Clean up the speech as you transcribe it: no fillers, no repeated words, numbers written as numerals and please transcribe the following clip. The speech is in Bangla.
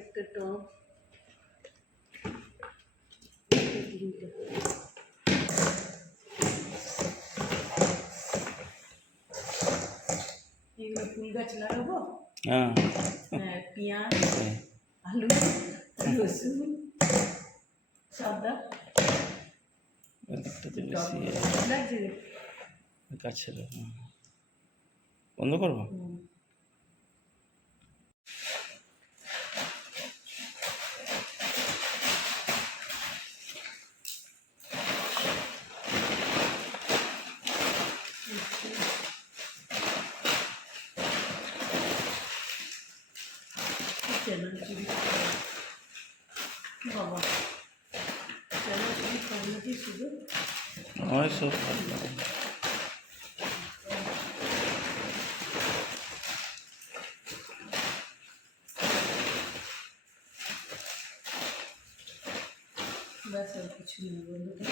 একটা টপ এগুলো ফুল গাছ লাগাবো। হ্যাঁ হ্যাঁ, পেঁয়াজ, আলু, রসুন, সাদা লাগছে। গাছের বন্ধ করবো। চ্যানেল চুরি বাবা, চ্যানেল চুরি করলে শুধু আমার সব ব্যাস আর কিছু নেই বন্ধুরা।